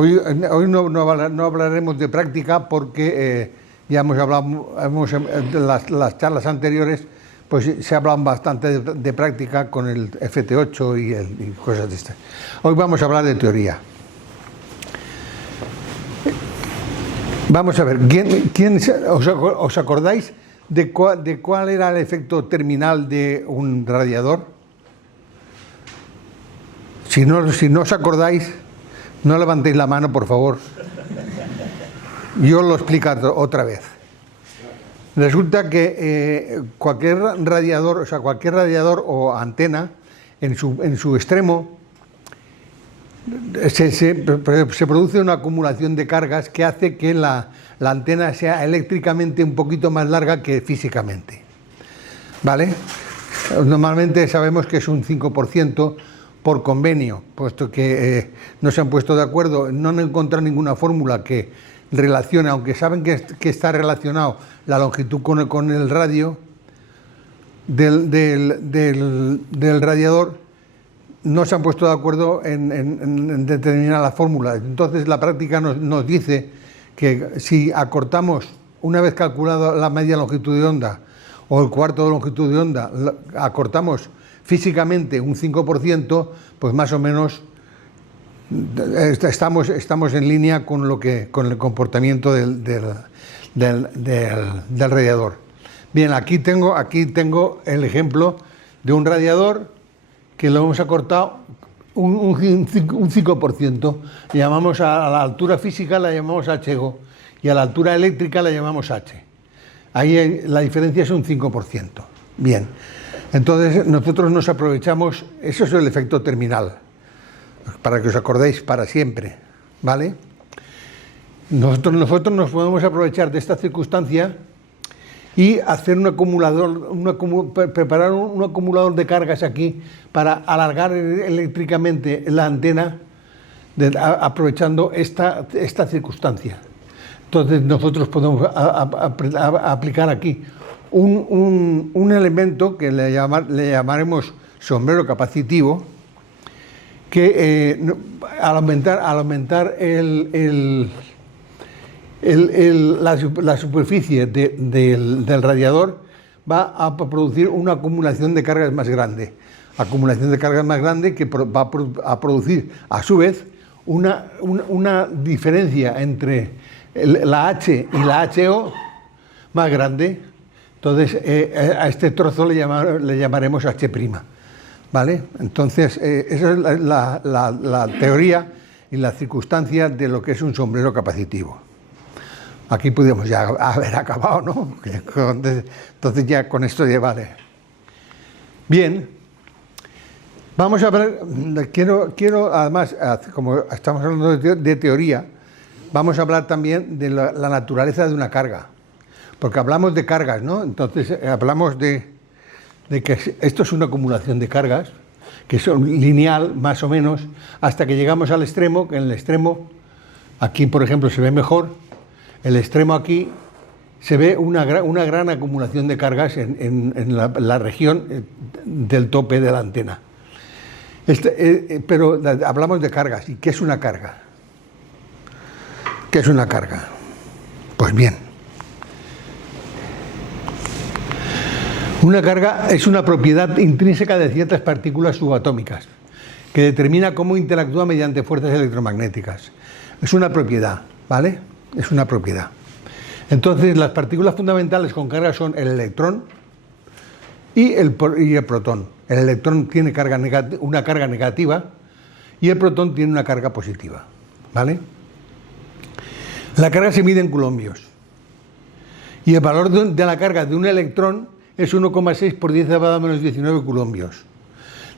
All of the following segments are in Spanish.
Hoy no hablaremos de práctica porque ya hemos hablado, las charlas anteriores, pues se hablan bastante de práctica con el FT8 y cosas de estas. Hoy vamos a hablar de teoría. Vamos a ver, ¿os acordáis de cuál era el efecto terminal de un radiador? Si no os acordáis, no levantéis la mano, por favor. Yo lo explico otra vez. Resulta que cualquier radiador o antena, en su extremo, se produce una acumulación de cargas que hace que la antena sea eléctricamente un poquito más larga que físicamente. ¿Vale? Normalmente sabemos que es un 5% por convenio, puesto que no se han puesto de acuerdo, no han encontrado ninguna fórmula que relacione, aunque saben que está relacionado la longitud con el radio del radiador, no se han puesto de acuerdo en determinar la fórmula. Entonces la práctica nos dice que si acortamos, una vez calculada la media longitud de onda o el cuarto de longitud de onda, acortamos físicamente un 5%, pues más o menos estamos en línea con el comportamiento del radiador. Bien, aquí tengo el ejemplo de un radiador que lo hemos acortado un 5%. Llamamos a la altura física, la llamamos HO, y a la altura eléctrica la llamamos H. Ahí la diferencia es un 5%. Bien, entonces nosotros nos aprovechamos, eso es el efecto terminal, para que os acordéis para siempre, ¿vale? Nosotros nos podemos aprovechar de esta circunstancia y hacer preparar un acumulador de cargas aquí para alargar eléctricamente la antena, aprovechando esta circunstancia. Entonces nosotros podemos aplicar aquí un elemento que le llamaremos sombrero capacitivo, que al aumentar la superficie del radiador va a producir una acumulación de cargas más grande. Acumulación de cargas más grande que va a producir a su vez una diferencia entre la H y la HO más grande. Entonces a este trozo le llamaremos H'. ¿Vale? Entonces esa es la teoría y la circunstancia de lo que es un sombrero capacitivo. Aquí podríamos ya haber acabado, ¿no? Entonces ya con esto ya vale. Bien, vamos a ver, quiero además, como estamos hablando de teoría, vamos a hablar también de la naturaleza de una carga, porque hablamos de cargas, ¿no? Entonces hablamos de que esto es una acumulación de cargas, que son lineal más o menos, hasta que llegamos al extremo, que en el extremo, aquí por ejemplo se ve mejor, el extremo aquí se ve una gran acumulación de cargas en la región del tope de la antena. Pero hablamos de cargas. ¿Y qué es una carga? ¿Qué es una carga? Pues bien, una carga es una propiedad intrínseca de ciertas partículas subatómicas que determina cómo interactúa mediante fuerzas electromagnéticas. Es una propiedad, ¿vale? Es una propiedad. Entonces, las partículas fundamentales con carga son el electrón y el protón. El electrón tiene una carga negativa y el protón tiene una carga positiva, ¿vale? La carga se mide en coulombios y el valor de la carga de un electrón es 1,6 por 10 elevado a menos 19 coulombios.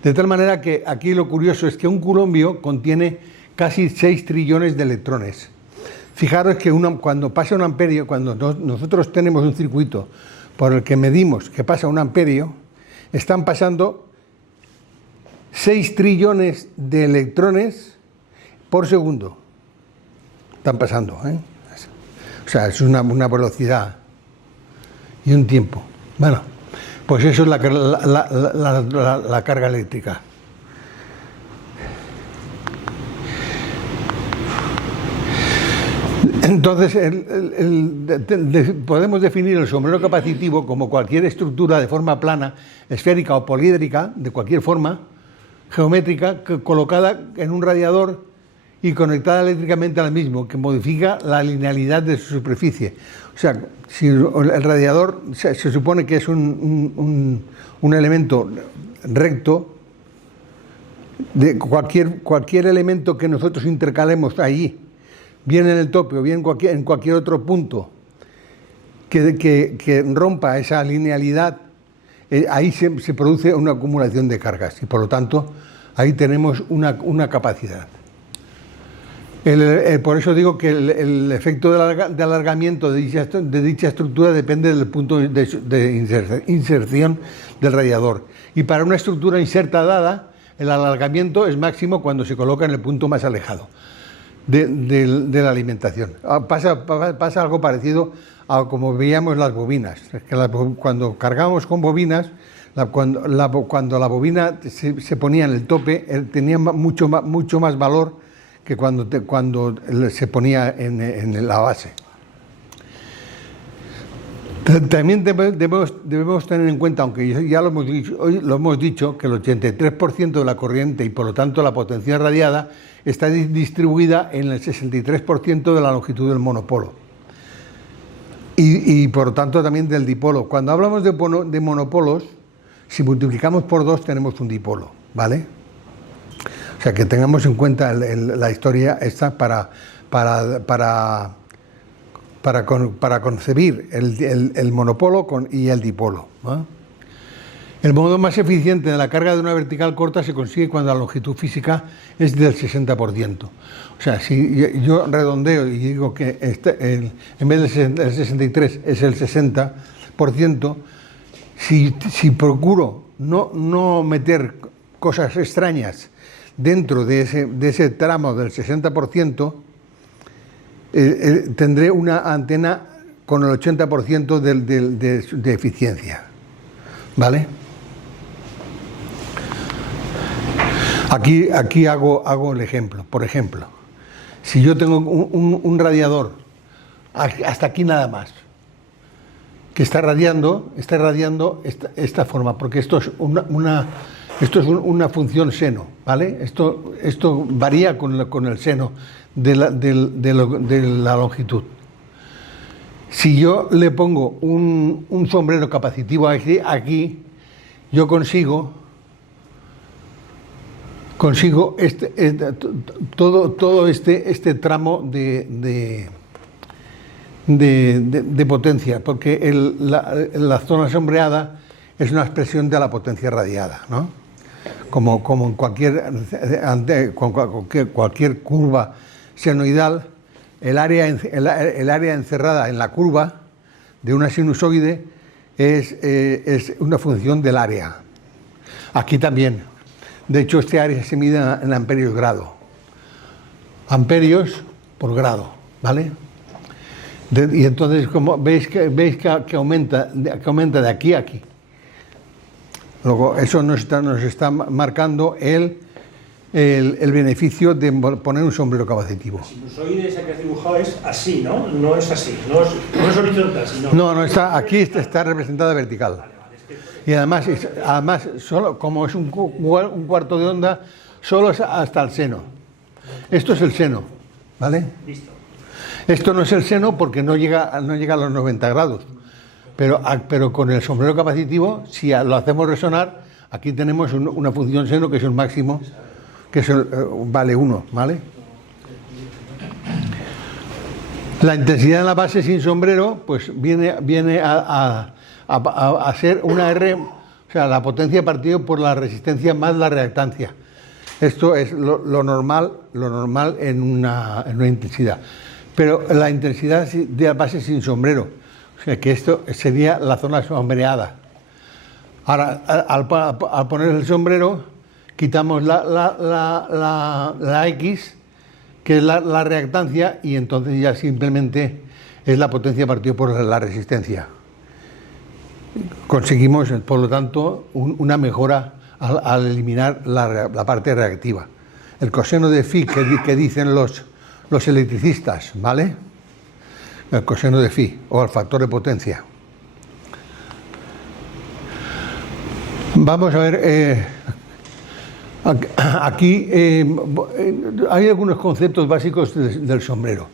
De tal manera que aquí lo curioso es que un coulombio contiene casi 6 trillones de electrones. Fijaros que cuando pasa un amperio, cuando nosotros tenemos un circuito por el que medimos que pasa un amperio, están pasando 6 trillones de electrones por segundo. Están pasando, ¿eh? O sea, es una velocidad y un tiempo. Bueno, pues eso es la carga eléctrica. Entonces, podemos definir el sombrero capacitivo como cualquier estructura de forma plana, esférica o poliédrica, de cualquier forma, geométrica, colocada en un radiador y conectada eléctricamente al mismo, que modifica la linealidad de su superficie. O sea, si el radiador se supone que es un elemento recto, de cualquier elemento que nosotros intercalemos allí, bien en el tope o bien en cualquier otro punto que rompa esa linealidad, ahí se produce una acumulación de cargas y por lo tanto ahí tenemos una capacidad. Por eso digo que el efecto de alargamiento de dicha estructura depende del punto de inserción del radiador. Y para una estructura inserta dada, el alargamiento es máximo cuando se coloca en el punto más alejado de la alimentación. Pasa algo parecido a como veíamos las bobinas. Es que cuando cargábamos con bobinas, cuando la bobina se ponía en el tope, tenía mucho más valor que cuando se ponía en la base. También debemos tener en cuenta, aunque ya hoy lo hemos dicho, que el 83% de la corriente y por lo tanto la potencia radiada está distribuida en el 63% de la longitud del monopolo y por lo tanto también del dipolo. Cuando hablamos de monopolos, si multiplicamos por 2 tenemos un dipolo, ¿vale? O sea que tengamos en cuenta la historia esta para concebir el monopolo y el dipolo, ¿no? El modo más eficiente de la carga de una vertical corta se consigue cuando la longitud física es del 60%. O sea, si yo redondeo y digo que en vez del 63 es el 60%, si procuro no meter cosas extrañas dentro de ese tramo del 60%, tendré una antena con el 80% de eficiencia, ¿vale? Aquí hago el ejemplo. Por ejemplo, si yo tengo un radiador hasta aquí nada más, que está irradiando esta forma, porque esto es una función seno, ¿vale? Esto varía con el seno de la longitud. Si yo le pongo un sombrero capacitivo aquí, yo consigo todo este tramo de potencia, porque la zona sombreada es una expresión de la potencia radiada, ¿no? Como en cualquier curva senoidal, el área encerrada en la curva de una sinusoide es una función del área. Aquí también. De hecho, este área se mide en amperios grado. Amperios por grado, ¿vale? Y entonces, como veis que aumenta de aquí a aquí. Luego, eso nos está marcando el beneficio de poner un sombrero capacitivo. La sinusoide esa que has dibujado es así, ¿no? No es así, no es horizontal, sino... No, aquí está representada vertical. Vale, y además solo, como es un cuarto de onda, solo es hasta el seno. Esto es el seno, ¿vale? Listo. Esto no es el seno porque no llega a los 90 grados. Pero con el sombrero capacitivo, si lo hacemos resonar, aquí tenemos una función seno que es el máximo, que es vale 1, ¿vale? La intensidad en la base sin sombrero, pues viene a ser una R, o sea, la potencia partido por la resistencia más la reactancia. Esto es lo normal en una intensidad. Pero la intensidad de la base sin sombrero, o sea, que esto sería la zona sombreada. Ahora, al poner el sombrero, quitamos la X, que es la reactancia, y entonces ya simplemente es la potencia partido por la resistencia. Conseguimos, por lo tanto, una mejora al eliminar la parte reactiva. El coseno de phi que dicen los electricistas, ¿vale? el coseno de phi, o el factor de potencia. Vamos a ver, aquí hay algunos conceptos básicos del sombrero,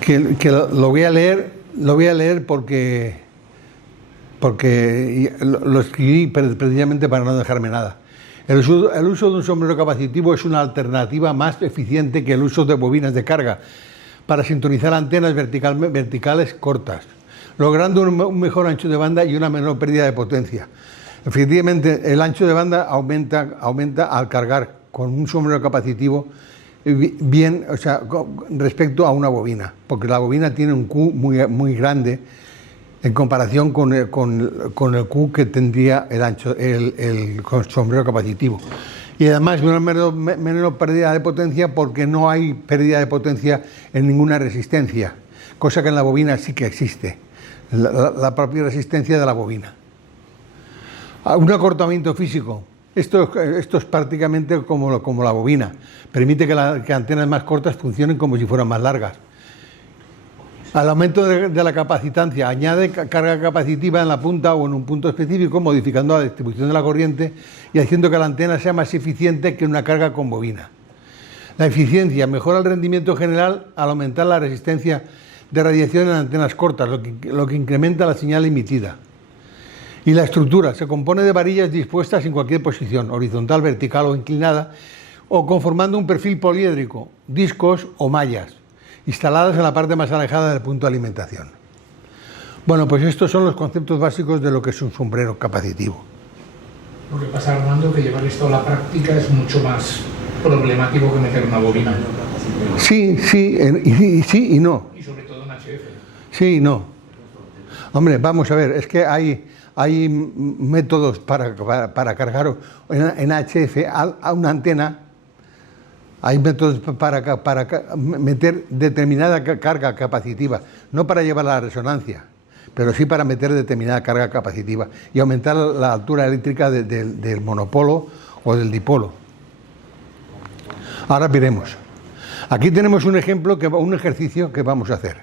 que lo voy a leer porque lo escribí precisamente para no dejarme nada. El uso de un sombrero capacitivo es una alternativa más eficiente que el uso de bobinas de carga para sintonizar antenas verticales cortas, logrando un mejor ancho de banda y una menor pérdida de potencia. Efectivamente, el ancho de banda aumenta al cargar con un sombrero capacitivo bien, o sea, respecto a una bobina, porque la bobina tiene un Q muy grande en comparación con el Q que tendría el sombrero capacitivo. Y además una menor pérdida de potencia, porque no hay pérdida de potencia en ninguna resistencia, cosa que en la bobina sí que existe, la propia resistencia de la bobina. Un acortamiento físico. Esto es prácticamente como la bobina. Permite que antenas más cortas funcionen como si fueran más largas. Al aumento de la capacitancia, añade carga capacitiva en la punta o en un punto específico, modificando la distribución de la corriente y haciendo que la antena sea más eficiente que una carga con bobina. La eficiencia mejora el rendimiento general al aumentar la resistencia de radiación en antenas cortas, lo que incrementa la señal emitida. Y la estructura se compone de varillas dispuestas en cualquier posición, horizontal, vertical o inclinada, o conformando un perfil poliédrico, discos o mallas, instaladas en la parte más alejada del punto de alimentación. Bueno, pues estos son los conceptos básicos de lo que es un sombrero capacitivo. Lo que pasa, Armando, que llevar esto a la práctica es mucho más problemático que meter una bobina. Sí y no. Y sobre todo en HF. Sí y no. Hombre, vamos a ver, es que hay métodos para cargar en HF a una antena. Hay métodos para meter determinada carga capacitiva, no para llevar la resonancia, pero sí para meter determinada carga capacitiva y aumentar la altura eléctrica del monopolo o del dipolo. Ahora veremos. Aquí tenemos un ejemplo, un ejercicio que vamos a hacer.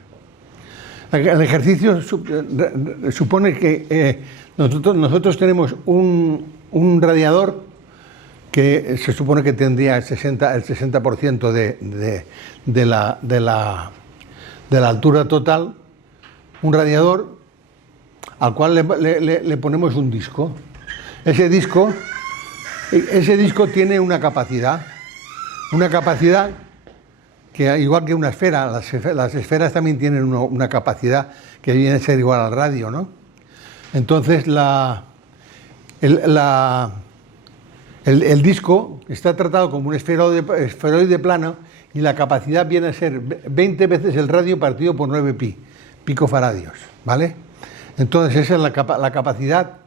El ejercicio supone que nosotros tenemos un radiador que se supone que tendría el 60% de la altura total, un radiador al cual le ponemos un disco. Ese disco tiene una capacidad que, igual que una esfera, las esferas también tienen una capacidad que viene a ser igual al radio, ¿no? Entonces el disco está tratado como un esferoide plano y la capacidad viene a ser 20 veces el radio partido por 9 picofaradios, ¿vale? Entonces esa es la capacidad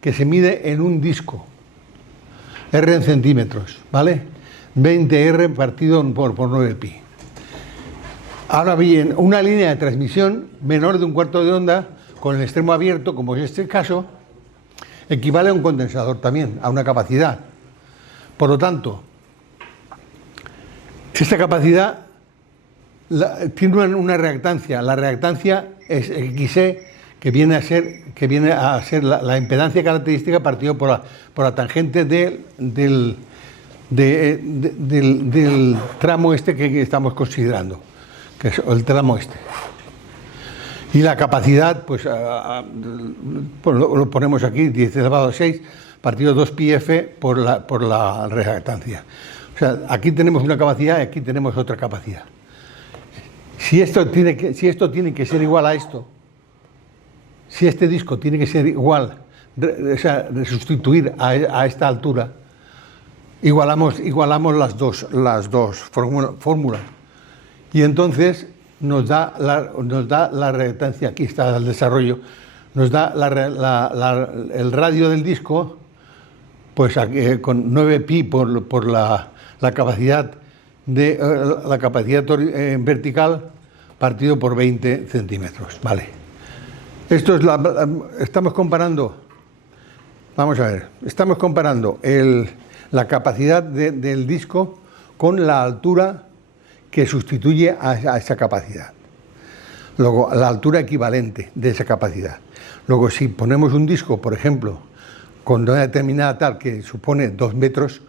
que se mide en un disco, R en centímetros, ¿vale? 20R partido por 9 pi. Ahora bien, una línea de transmisión menor de un cuarto de onda con el extremo abierto, como es este caso, equivale a un condensador también, a una capacidad. Por lo tanto, esta capacidad tiene una reactancia. La reactancia es XE, que viene a ser la impedancia característica partido por la tangente del tramo este que estamos considerando, que es el tramo este. Y la capacidad, pues lo ponemos aquí, 10 elevado a 6, partido 2 pi f por la reactancia. O sea, aquí tenemos una capacidad y aquí tenemos otra capacidad. Si esto tiene que ser igual a esto, si este disco tiene que ser igual, o sea, sustituir a esta altura, igualamos las dos fórmulas. Y entonces nos da la reactancia, aquí está el desarrollo, nos da el radio del disco, pues con 9 pi por la capacidad vertical partido por 20 centímetros, ¿vale? Esto es estamos comparando, vamos a ver, estamos comparando la capacidad del disco con la altura que sustituye a esa capacidad. luego la altura equivalente de esa capacidad. Luego, si ponemos un disco, por ejemplo, con una determinada tal que supone 2 metros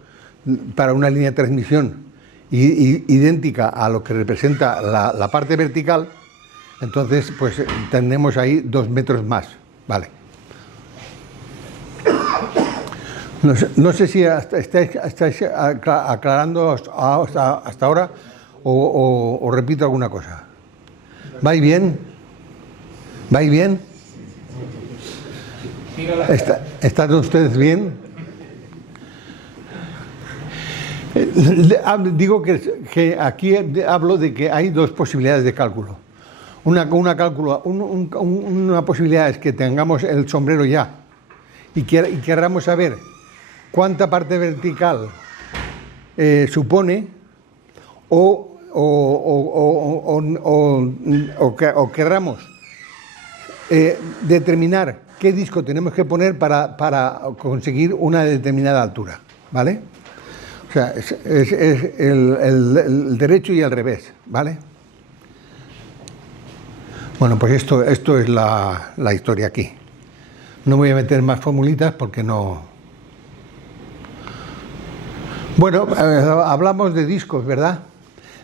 para una línea de transmisión idéntica a lo que representa la parte vertical, entonces pues tenemos ahí 2 metros más, ¿vale? No sé si estáis aclarando hasta ahora o repito alguna cosa. ¿Vais bien? ¿Vais bien? ¿Están ustedes bien? Digo que aquí hablo de que hay 2 posibilidades de cálculo. Una posibilidad es que tengamos el sombrero ya y queramos saber cuánta parte vertical supone o querramos determinar qué disco tenemos que poner para conseguir una determinada altura, ¿vale? O sea, es el derecho y el revés, ¿vale? Bueno, pues esto es la historia aquí. No voy a meter más formulitas porque no... Bueno, hablamos de discos, ¿verdad?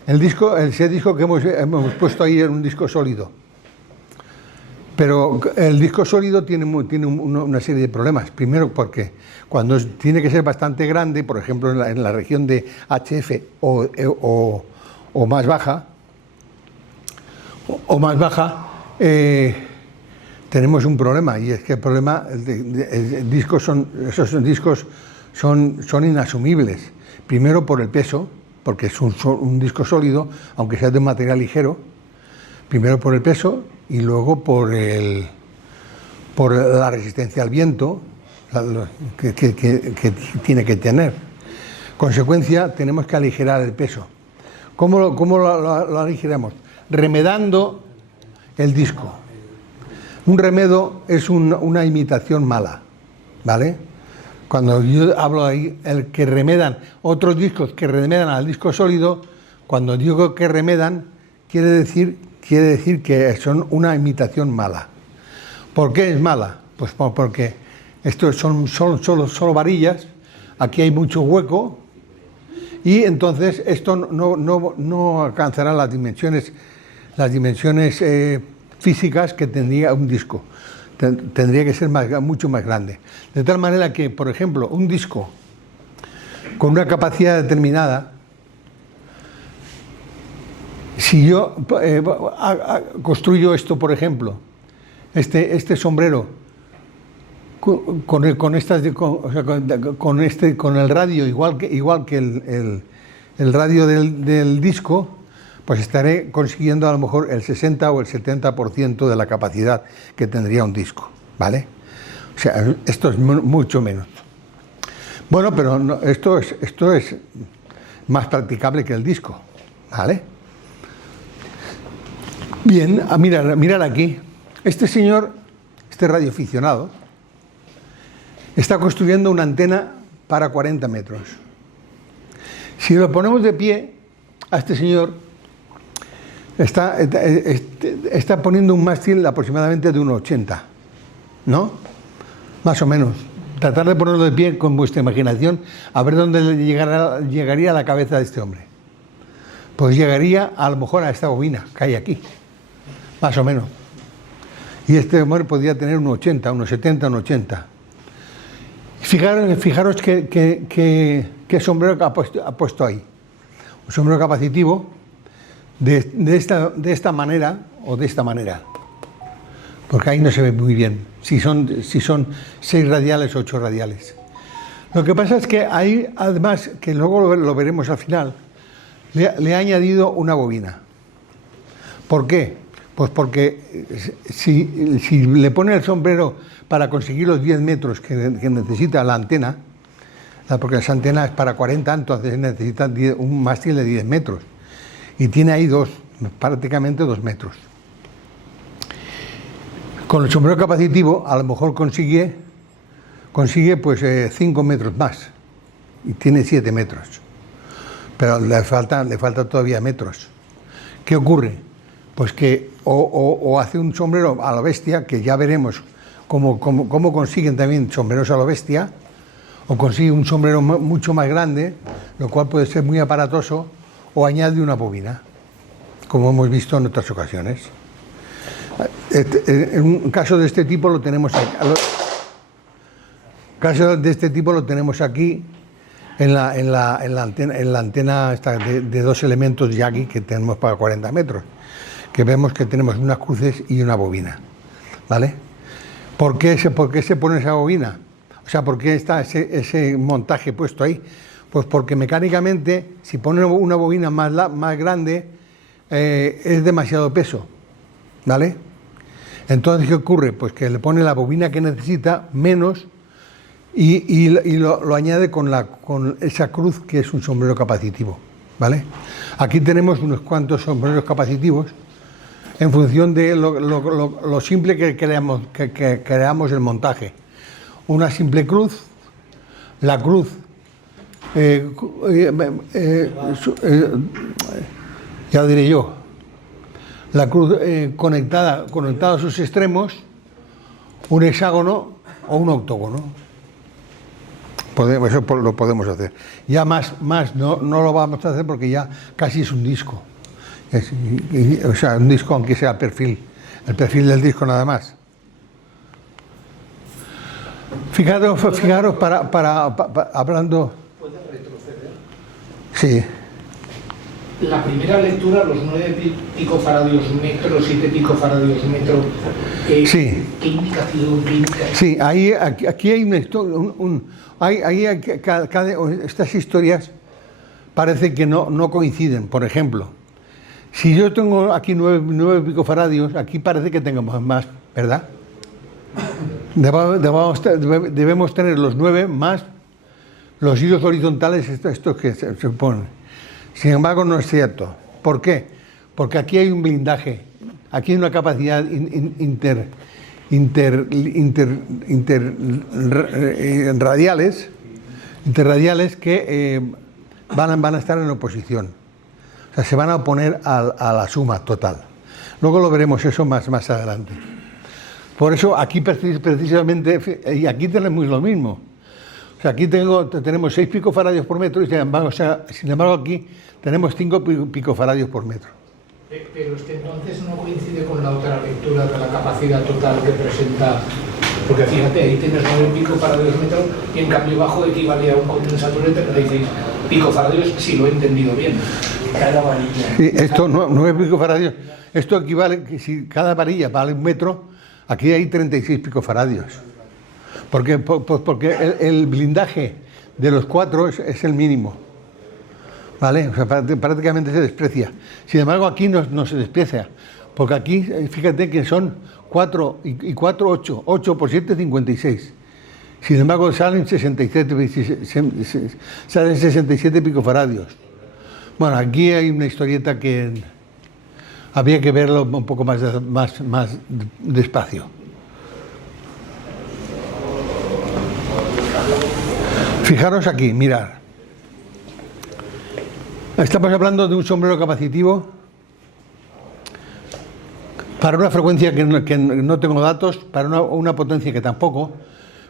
Ese disco que hemos puesto ahí es un disco sólido. Pero el disco sólido tiene una serie de problemas. Primero porque cuando tiene que ser bastante grande, por ejemplo en la región de HF o más baja, tenemos un problema, y es que el problema esos discos son inasumibles. Primero por el peso, porque es un disco sólido, aunque sea de un material ligero. Primero por el peso y luego por la resistencia al viento que tiene que tener. Consecuencia, tenemos que aligerar el peso. ¿Cómo lo aligeramos? Remedando el disco. Un remedo es una imitación mala, ¿vale? Cuando yo hablo ahí, el que remedan otros discos que remedan al disco sólido, cuando digo que remedan, quiere decir que son una imitación mala. ¿Por qué es mala? Pues porque esto son solo varillas, aquí hay mucho hueco, y entonces esto no alcanzará las dimensiones físicas que tendría un disco. Tendría que ser mucho más grande. De tal manera que, por ejemplo, un disco con una capacidad determinada, si yo construyo esto, por ejemplo, este sombrero con el radio igual que el radio del disco, pues estaré consiguiendo a lo mejor el 60 o el 70% de la capacidad que tendría un disco, ¿vale? O sea, esto es mucho menos. Bueno, pero esto es más practicable que el disco, ¿vale? Bien, mirar aquí. Este señor, este radioaficionado, está construyendo una antena para 40 metros. Si lo ponemos de pie a este señor, está poniendo un mástil aproximadamente de 1,80, ¿no? Más o menos. Tratar de ponerlo de pie con vuestra imaginación, a ver dónde llegaría la cabeza de este hombre. Pues llegaría a lo mejor a esta bobina que hay aquí, más o menos. Y este hombre podría tener 1,80, 1,70, 1,80. Fijaros qué sombrero ha puesto ahí. Un sombrero capacitivo de esta manera o de esta manera. Porque ahí no se ve muy bien si son 6 radiales o 8 radiales. Lo que pasa es que ahí, además, que luego lo veremos al final, le ha añadido una bobina. ¿Por qué? Pues porque si le pone el sombrero para conseguir los 10 metros que necesita la antena, porque esa antena es para 40, entonces necesita un mástil de 10 metros. Y tiene ahí prácticamente 2 metros. Con el sombrero capacitivo a lo mejor consigue pues 5 metros más y tiene 7 metros, pero le falta todavía metros. ¿Qué ocurre? pues que o hace un sombrero a la bestia, que ya veremos cómo consiguen también sombreros a la bestia, o consigue un sombrero mucho más grande, lo cual puede ser muy aparatoso, o añade una bobina, como hemos visto en otras ocasiones. En un caso de este tipo lo tenemos aquí, en la antena esta de 2 elementos Yagi que tenemos para 40 metros, que vemos que tenemos unas cruces y una bobina, ¿vale? ¿Por qué se pone esa bobina? O sea, ¿por qué está ese montaje puesto ahí? Pues porque mecánicamente, si pone una bobina más grande, es demasiado peso, ¿vale? Entonces, ¿qué ocurre? Pues que le pone la bobina que necesita menos y lo añade con esa cruz, que es un sombrero capacitivo, ¿vale? Aquí tenemos unos cuantos sombreros capacitivos en función de lo simple que creamos el montaje. Una simple cruz, la cruz ya lo diré yo, la cruz conectada a sus extremos, un hexágono o un octógono. Eso lo podemos hacer. Ya más no lo vamos a hacer porque ya casi es un disco. O sea, un disco, aunque sea el perfil del disco nada más. Fijaros para hablando. ¿Puedes retroceder? Sí. La primera lectura, los 9 picofaradios metro, 7 picofaradios metro, sí. ¿Qué indicación? Sí, aquí hay una historia, estas historias parece que no coinciden. Por ejemplo, si yo tengo aquí 9 picofaradios, aquí parece que tengamos más, ¿verdad? Debemos tener los 9 más los hilos horizontales, estos que se ponen. Sin embargo, no es cierto. ¿Por qué? Porque aquí hay un blindaje, aquí hay una capacidad interradiales que van a estar en oposición. O sea, se van a oponer a la suma total. Luego lo veremos eso más adelante. Por eso aquí precisamente, y aquí tenemos lo mismo. O sea, aquí tenemos 6 picofaradios por metro y sin embargo aquí tenemos 5 picofaradios por metro. Pero entonces no coincide con la otra lectura de la capacidad total que presenta, porque fíjate, ahí tienes 9 picofaradios metro y en cambio bajo equivale a un condensador de 36 picofaradios, si lo he entendido bien. Cada varilla. Sí, esto 9 picofaradios, esto equivale que si cada varilla vale 1 metro, aquí hay 36 picofaradios. Porque el blindaje de los 4 es el mínimo, ¿vale? O sea, prácticamente se desprecia. Sin embargo, aquí no se desprecia, porque aquí, fíjate que son 4 y 4, 8. 8 por 7, 56. Sin embargo, salen 67 picofaradios. Bueno, aquí hay una historieta que habría que verlo un poco más despacio. Fijaros aquí, mirad. Estamos hablando de un sombrero capacitivo para una frecuencia que no tengo datos, para una potencia que tampoco,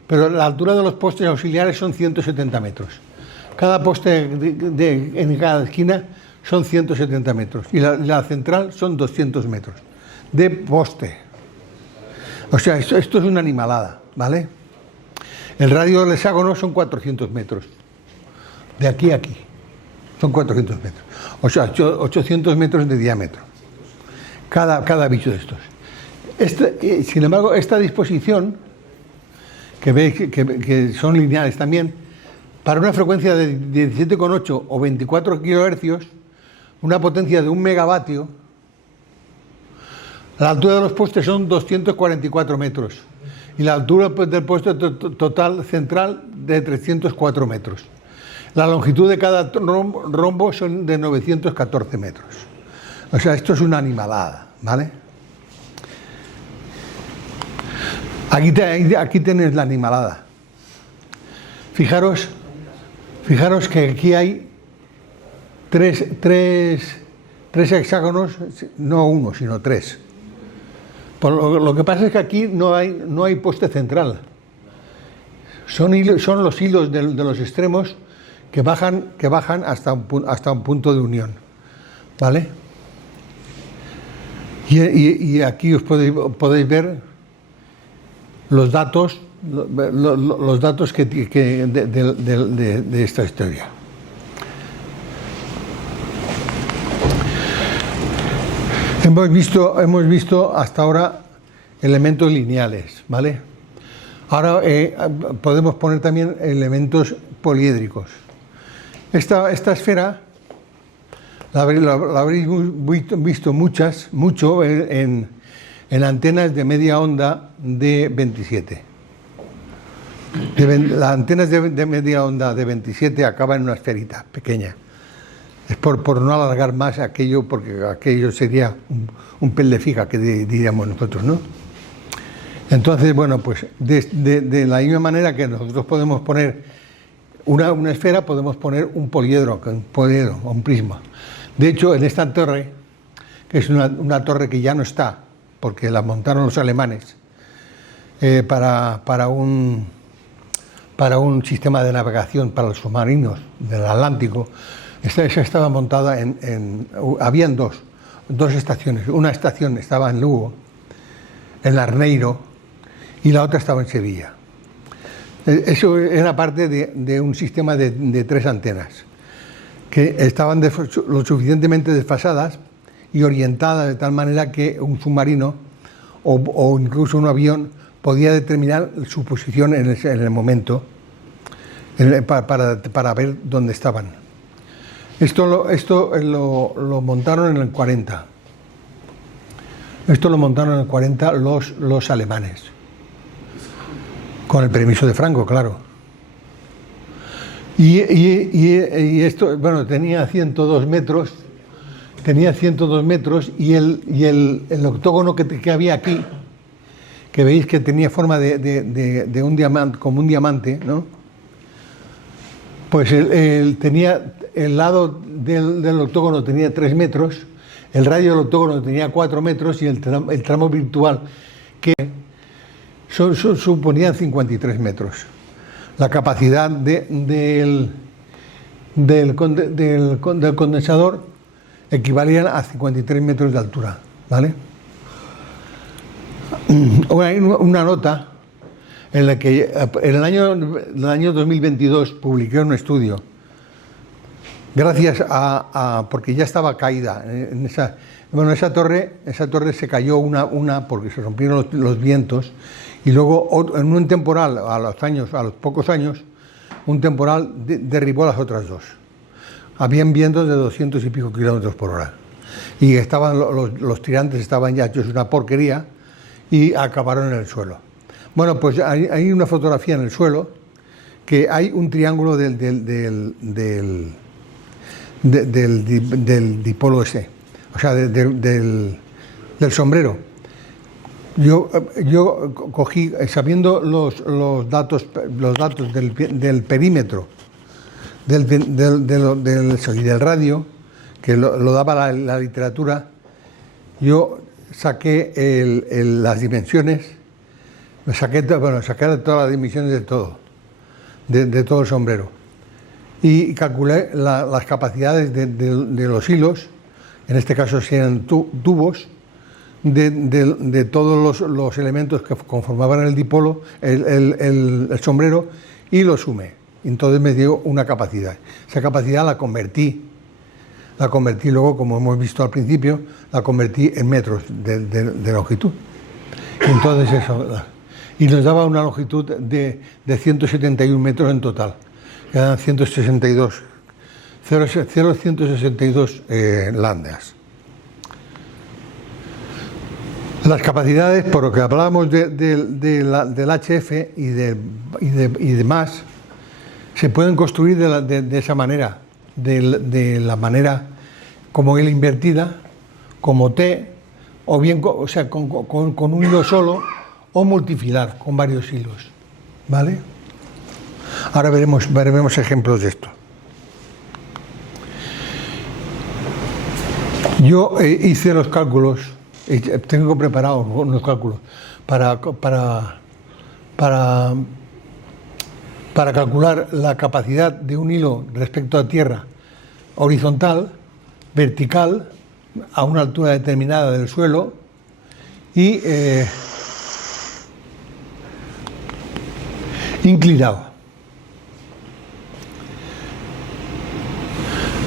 pero la altura de los postes auxiliares son 170 metros. Cada poste en cada esquina son 170 metros y la central son 200 metros de poste. O sea, esto es una animalada, ¿vale? El radio del hexágono son 400 metros. De aquí a aquí. Son 400 metros. O sea, 800 metros de diámetro. Cada bicho de estos. Sin embargo, esta disposición, que veis que son lineales también, para una frecuencia de 17,8 o 24 kHz, una potencia de 1 megavatio, la altura de los postes son 244 metros. Y la altura del puesto total central de 304 metros. La longitud de cada rombo son de 914 metros. O sea, esto es una animalada, ¿vale? Aquí tenéis la animalada. Fijaros que aquí hay tres 3 hexágonos, no uno, sino 3. Lo que pasa es que aquí no hay poste central. Son los hilos de los extremos que bajan hasta un punto de unión, ¿vale? Y aquí os podéis ver los datos de esta historia. Hemos visto hasta ahora elementos lineales, ¿vale? Ahora podemos poner también elementos poliédricos. Esta esfera la habréis visto mucho en antenas de media onda de 27. Las antenas de media onda de 27 acaban en una esferita pequeña. Es por no alargar más aquello, porque aquello sería un pel de figa, que diríamos nosotros, ¿no? Entonces, bueno, pues de la misma manera que nosotros podemos poner una esfera, podemos poner un poliedro o un prisma. De hecho, en esta torre, que es una torre que ya no está, porque la montaron los alemanes para un sistema de navegación para los submarinos del Atlántico. Esa estaba montada habían dos estaciones. Una estación estaba en Lugo, en Arneiro, y la otra estaba en Sevilla. Eso era parte de un sistema de 3 antenas que estaban lo suficientemente desfasadas y orientadas de tal manera que un submarino o incluso un avión podía determinar su posición en el momento para ver dónde estaban. Esto lo montaron en el 40. Esto lo montaron en el 40 los alemanes. Con el permiso de Franco, claro. Y esto, bueno, tenía 102 metros. Tenía 102 metros y el octógono que había aquí, que veis que tenía forma de un diamante, como un diamante, ¿no? Pues tenía el lado del octógono tenía 3 metros, el radio del octógono tenía 4 metros y el tramo virtual que suponían 53 metros. La capacidad del condensador equivalían a 53 metros de altura, ¿vale? Hay una nota en la que en el año 2022 publiqué un estudio, gracias porque ya estaba caída en esa torre se cayó porque se rompieron los vientos, y luego en un temporal a los pocos años un temporal derribó las otras dos. Habían vientos de 200 y pico kilómetros por hora y estaban los tirantes estaban ya hechos una porquería y acabaron en el suelo. Bueno, pues hay una fotografía en el suelo que hay un triángulo del dipolo ese, o sea, del sombrero. Yo cogí, sabiendo los datos del perímetro del radio, que lo daba la literatura, yo saqué las dimensiones, saqué todas las dimensiones de todo el sombrero, y calculé las capacidades de los hilos, en este caso serían tubos, de todos los elementos que conformaban el dipolo, el sombrero, y lo sumé. Entonces me dio una capacidad. Esa capacidad la convertí luego, como hemos visto al principio, la convertí en metros de longitud. Entonces y nos daba una longitud de 171 metros en total. Quedan 162 landas. Las capacidades, por lo que hablábamos del HF y demás, se pueden construir de esa manera, de la manera como L invertida, como T, o bien con un hilo solo, o multifilar con varios hilos, ¿vale? Ahora veremos ejemplos de esto. Yo hice los cálculos, tengo preparados unos cálculos para calcular la capacidad de un hilo respecto a tierra horizontal, vertical, a una altura determinada del suelo y inclinado,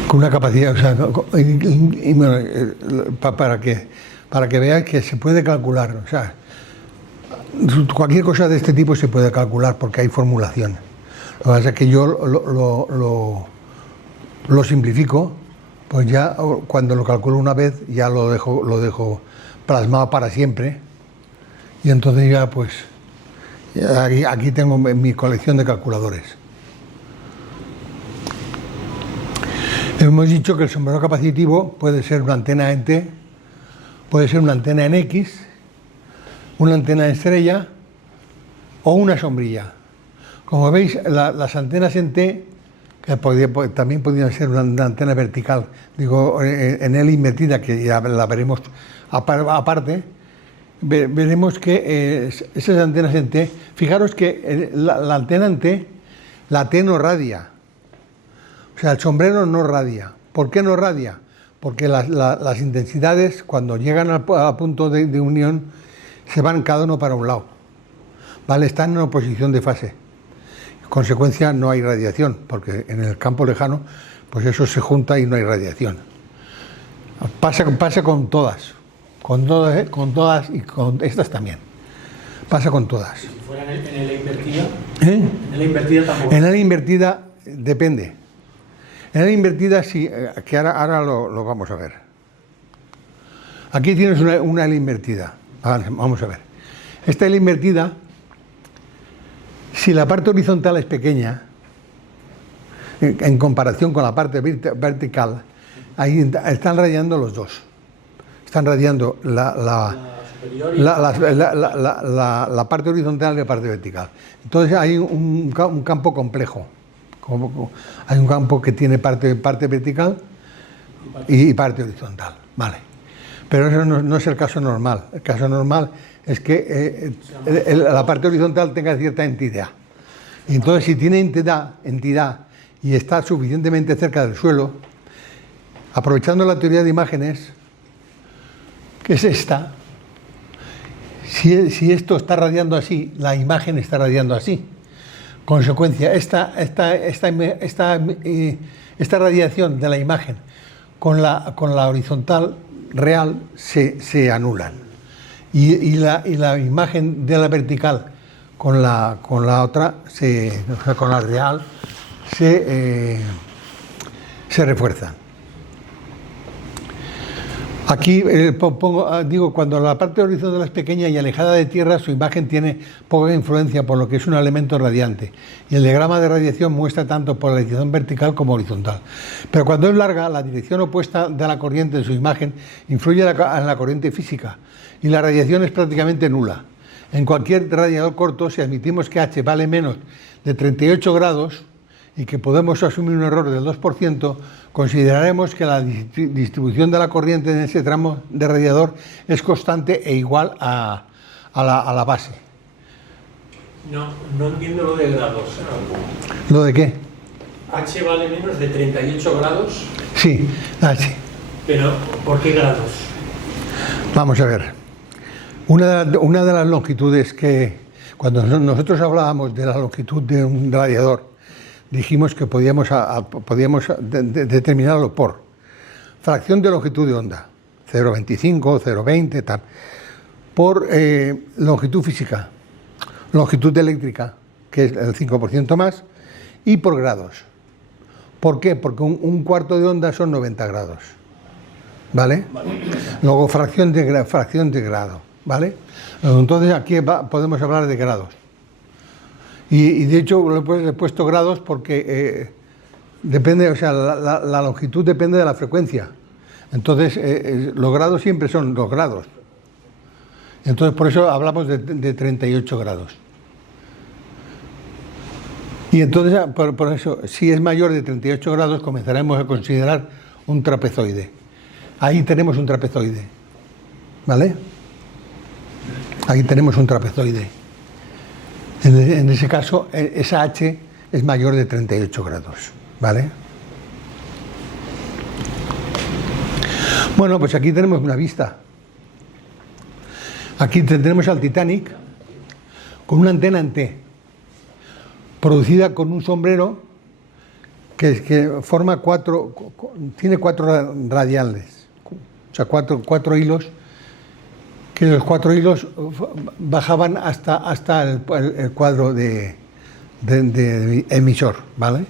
con una capacidad, o sea, para que veáis que se puede calcular, o sea, cualquier cosa de este tipo se puede calcular porque hay formulación. Lo que pasa es que yo lo simplifico, pues ya cuando lo calculo una vez ya lo dejo plasmado para siempre, y entonces ya pues aquí tengo mi colección de calculadores. Hemos dicho que el sombrero capacitivo puede ser una antena en T, puede ser una antena en X, una antena en estrella o una sombrilla. Como veis, las antenas en T, que también podrían ser una antena vertical, digo, en L invertida, que ya la veremos aparte, veremos que esas antenas en T, fijaros que la antena en T, la T no radia. O sea, el sombrero no radia. ¿Por qué no radia? Porque las intensidades, cuando llegan al punto de unión, se van cada uno para un lado. ¿Vale? Están en oposición de fase. En consecuencia, no hay radiación, porque en el campo lejano, pues eso se junta y no hay radiación. Pasa con todas. Con todas y con estas también. Pasa con todas. Si fuera en la invertida, en la invertida tampoco. En la invertida depende. En la invertida sí, que ahora lo vamos a ver. Aquí tienes una L invertida. Vamos a ver. Esta L invertida, si la parte horizontal es pequeña, en comparación con la parte vertical, ahí están radiando los dos. Están radiando la parte horizontal y la parte vertical. Entonces hay un campo complejo. Hay un campo que tiene parte vertical y parte horizontal. Vale. Pero eso no es el caso normal. El caso normal es que la parte horizontal tenga cierta entidad. Y entonces, si tiene entidad y está suficientemente cerca del suelo, aprovechando la teoría de imágenes, que es esta, si esto está radiando así, la imagen está radiando así. Consecuencia, esta radiación de la imagen con la horizontal real se anulan. Y la imagen de la vertical con la otra, con la real, se refuerzan. Aquí digo, cuando la parte horizontal es pequeña y alejada de tierra, su imagen tiene poca influencia por lo que es un elemento radiante. Y el diagrama de radiación muestra tanto polarización vertical como horizontal. Pero cuando es larga, la dirección opuesta de la corriente de su imagen influye en la corriente física y la radiación es prácticamente nula. En cualquier radiador corto, si admitimos que H vale menos de 38 grados y que podemos asumir un error del 2%, consideraremos que la distribución de la corriente en ese tramo de radiador es constante e igual a la base. No entiendo lo de grados. ¿Lo de qué? H vale menos de 38 grados. Sí, H. Pero, ¿por qué grados? Vamos a ver. Una de las longitudes que, cuando nosotros hablábamos de la longitud de un radiador, dijimos que podíamos determinarlo por fracción de longitud de onda, 0,25, 0,20, tal, por longitud física, longitud eléctrica, que es el 5% más, y por grados. ¿Por qué? Porque un cuarto de onda son 90 grados, ¿vale? Luego fracción de grado, ¿vale? Entonces aquí podemos hablar de grados. Y de hecho le he puesto grados porque depende, o sea, la longitud depende de la frecuencia. Entonces los grados siempre son 2 grados. Entonces por eso hablamos de 38 grados. Y entonces por eso, si es mayor de 38 grados, comenzaremos a considerar un trapezoide. ahí tenemos un trapezoide, ¿vale? Ahí tenemos un trapezoide. En ese caso, esa H es mayor de 38 grados, ¿vale? Bueno, pues aquí tenemos una vista. Aquí tenemos al Titanic con una antena en T, producida con un sombrero que forma tiene 4 radiales, o sea, cuatro hilos, que los 4 hilos bajaban hasta el cuadro de emisor, ¿vale?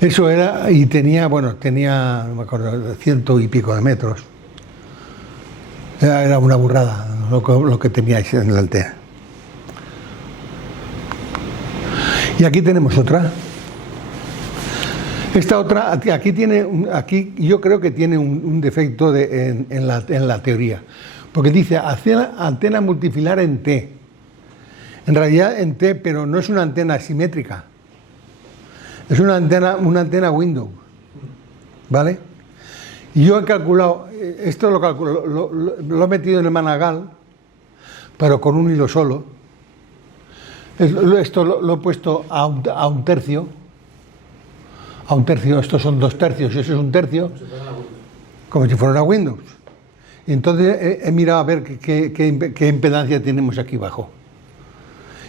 Eso era, y tenía, no me acuerdo, 100 y pico de metros. Era una burrada lo que teníais en la antena. Y aquí tenemos otra. Esta otra, aquí yo creo que tiene un defecto en la teoría, porque dice antena multifilar en T. En realidad en T, pero no es una antena simétrica. Es una antena Windows, ¿vale? Y yo he calculado, esto lo he metido en el Managal, pero con un hilo solo. Esto lo he puesto a un tercio. A un tercio, estos son 2 tercios, eso es 1 tercio, como si fuera una Windows. Y entonces he mirado a ver qué impedancia tenemos aquí abajo.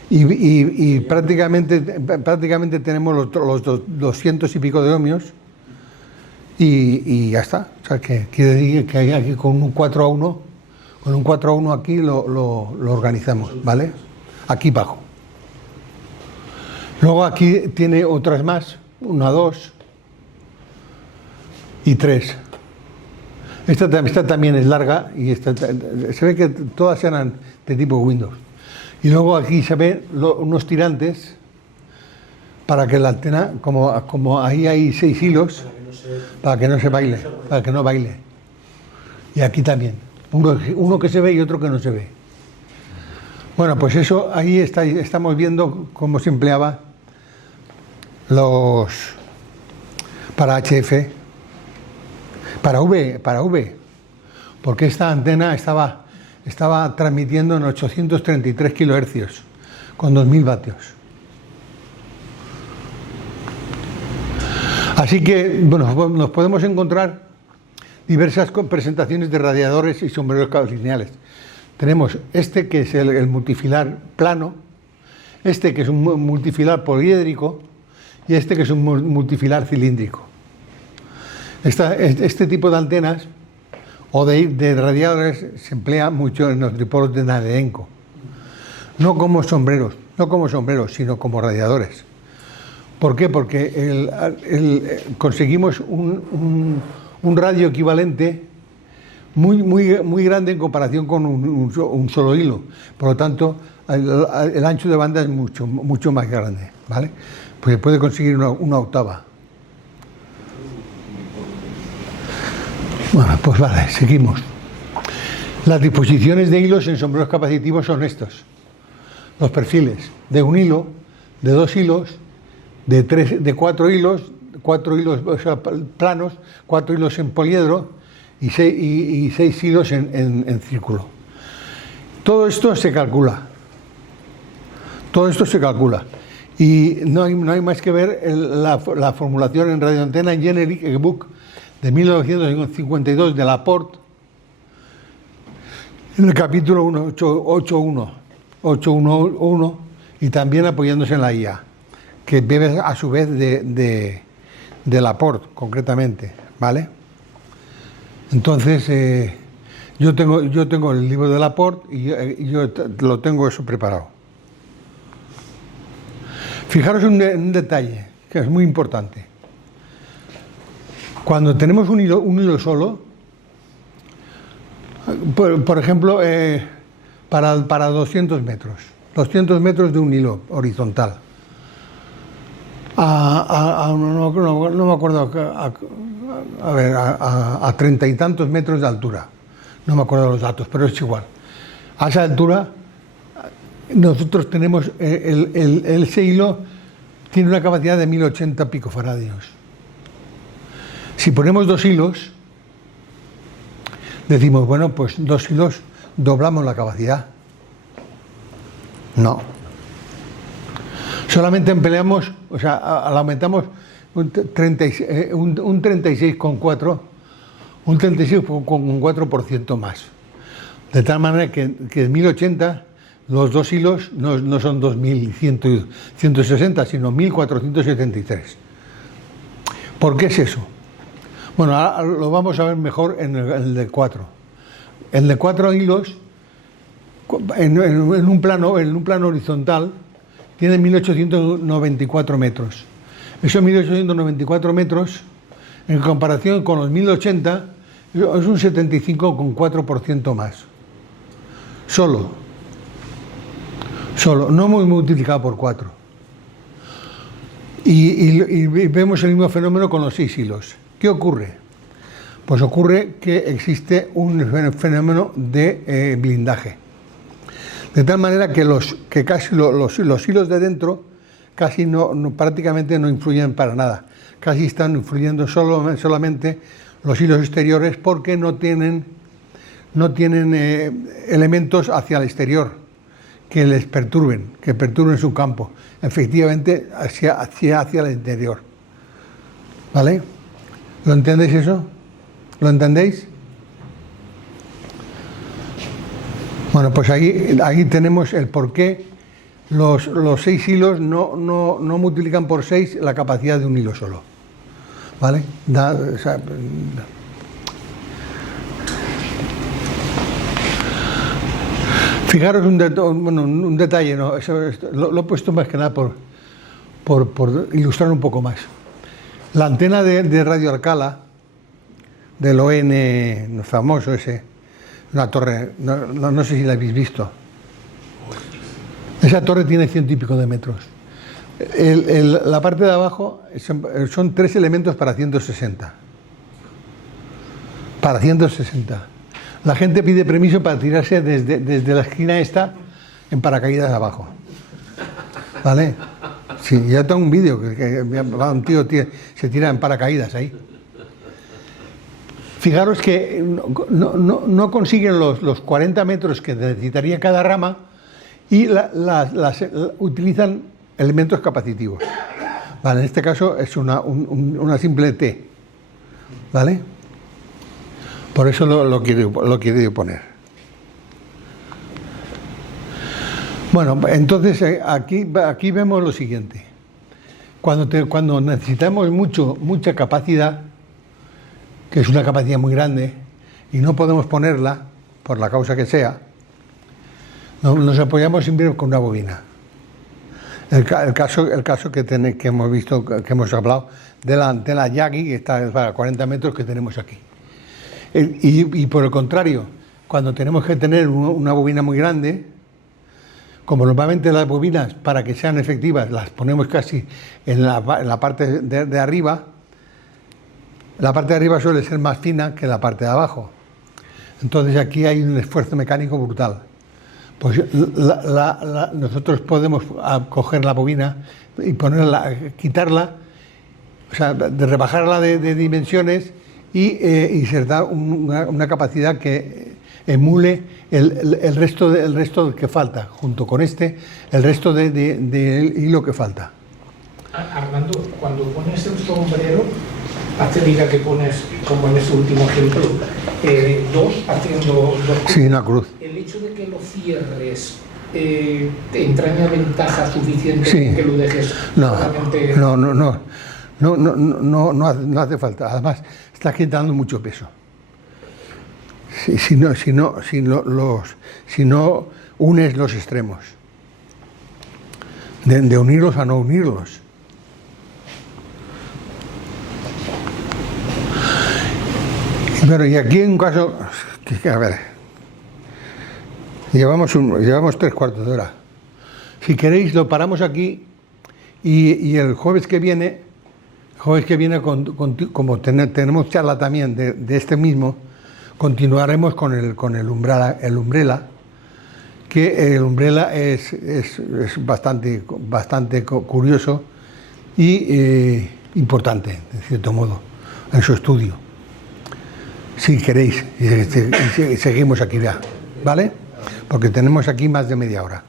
Y prácticamente tenemos los 200 y pico de ohmios y ya está. O sea, que quiere decir que aquí con un 4-1, aquí lo organizamos, ¿vale? Aquí abajo. Luego aquí tiene otras más, 1, 2 y 3. Esta también es larga y se ve que todas eran de tipo Windows. Y luego aquí se ven unos tirantes para que la antena, como ahí hay 6 hilos, para que no baile. Y aquí también. Uno que se ve y otro que no se ve. Bueno, pues eso, ahí estamos viendo cómo se empleaba para HF, para V, porque esta antena estaba transmitiendo en 833 kHz con 2000 vatios. Así que, bueno, nos podemos encontrar diversas presentaciones de radiadores y sombreros lineales. Tenemos este que es el multifilar plano, este que es un multifilar poliédrico y este que es un multifilar cilíndrico. Este tipo de antenas o de radiadores se emplea mucho en los dipolos de Naderenko. No como sombreros, sino como radiadores. ¿Por qué? Porque conseguimos un radio equivalente muy grande en comparación con un solo hilo. Por lo tanto, el ancho de banda es mucho más grande, ¿vale? Pues se puede conseguir una octava. Bueno, pues vale, seguimos. Las disposiciones de hilos en sombreros capacitivos son estos. Los perfiles de un hilo, de 2 hilos, de 4 hilos, 4 hilos, o sea, planos, 4 hilos en poliedro y 6 hilos en círculo. Todo esto se calcula. Y no hay más que ver la formulación en radioantena en Generic Book de 1952 de Laporte, en el capítulo 8.1 y también apoyándose en la IA, que bebe a su vez de Laporte, concretamente, ¿vale? Entonces, yo tengo el libro de Laporte y yo lo tengo eso preparado. Fijaros un detalle que es muy importante. Cuando tenemos un hilo solo, por ejemplo, para 200 metros de un hilo horizontal, no me acuerdo, a 30 y tantos metros de altura, no me acuerdo los datos, pero es igual. A esa altura, nosotros tenemos, ese hilo tiene una capacidad de 1080 picofaradios. Si ponemos 2 hilos, decimos, bueno, pues 2 hilos doblamos la capacidad. No. Solamente empleamos, o sea, aumentamos un 36,4%, un 36,4% más. De tal manera que en 1080 los 2 hilos no son 2160, sino 1473. ¿Por qué es eso? Bueno, ahora lo vamos a ver mejor en el de 4. El de 4 hilos, en un plano horizontal, tiene 1894 metros. Esos 1894 metros, en comparación con los 1080, es un 75,4% más. Solo, no muy multiplicado por 4. Y vemos el mismo fenómeno con los 6 hilos. ¿Qué ocurre? Pues ocurre que existe un fenómeno de blindaje. De tal manera que casi los hilos de dentro casi prácticamente no influyen para nada. Casi están influyendo solamente los hilos exteriores porque no tienen elementos hacia el exterior que les perturben, su campo. Efectivamente, hacia el interior. ¿Vale? ¿Lo entendéis eso? ¿Lo entendéis? Bueno, pues ahí tenemos el por qué los 6 hilos no multiplican por 6 la capacidad de un hilo solo. ¿Vale? Fijaros un detalle, ¿no? Lo he puesto más que nada por ilustrar un poco más. La antena de Radio Alcalá, del ON famoso ese, una torre, no sé si la habéis visto. Esa torre tiene 100 y pico de metros. La parte de abajo son 3 elementos para 160. Para 160. La gente pide permiso para tirarse desde la esquina esta en paracaídas abajo. ¿Vale? Sí, ya tengo un vídeo que un tío se tira en paracaídas ahí. Fijaros que no consiguen los 40 metros que necesitaría cada rama y utilizan elementos capacitivos. Vale, en este caso es una simple T. ¿Vale? Por eso lo quiero poner. Bueno, entonces aquí vemos lo siguiente. Cuando necesitamos mucha capacidad, que es una capacidad muy grande, y no podemos ponerla, por la causa que sea, nos apoyamos siempre con una bobina. El caso que hemos visto, que hemos hablado, de la antena Yagi, que está a 40 metros que tenemos aquí. Y por el contrario, cuando tenemos que tener una bobina muy grande, como normalmente las bobinas, para que sean efectivas, las ponemos casi en la parte de arriba, la parte de arriba suele ser más fina que la parte de abajo. Entonces aquí hay un esfuerzo mecánico brutal. Pues nosotros podemos coger la bobina y quitarla, o sea, rebajarla de dimensiones y insertar una capacidad que emule el resto que falta, junto con el resto de hilo que falta. Armando, cuando pones el sombrero, hazte diga que pones, como en ese último ejemplo, 2 haciendo 2 cruces. Sí, una cruz. El hecho de que lo cierres te entraña ventaja suficiente sí. Que lo dejes solamente... No hace falta. Además, está quitando mucho peso. Si no unes los extremos, de unirlos a no unirlos. Pero y aquí en un caso, a ver, llevamos 3/4 de hora. Si queréis lo paramos aquí y el jueves que viene como tenemos charla también de este mismo, continuaremos con el Umbrella, que el Umbrella es bastante curioso y importante, de cierto modo, en su estudio. si queréis, y seguimos aquí ya, ¿vale? Porque tenemos aquí más de media hora.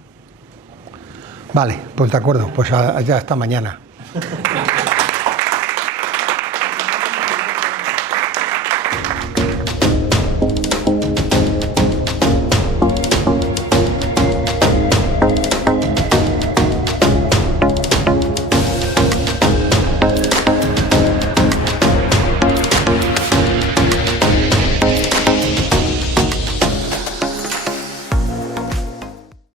Vale, pues de acuerdo, pues ya hasta mañana.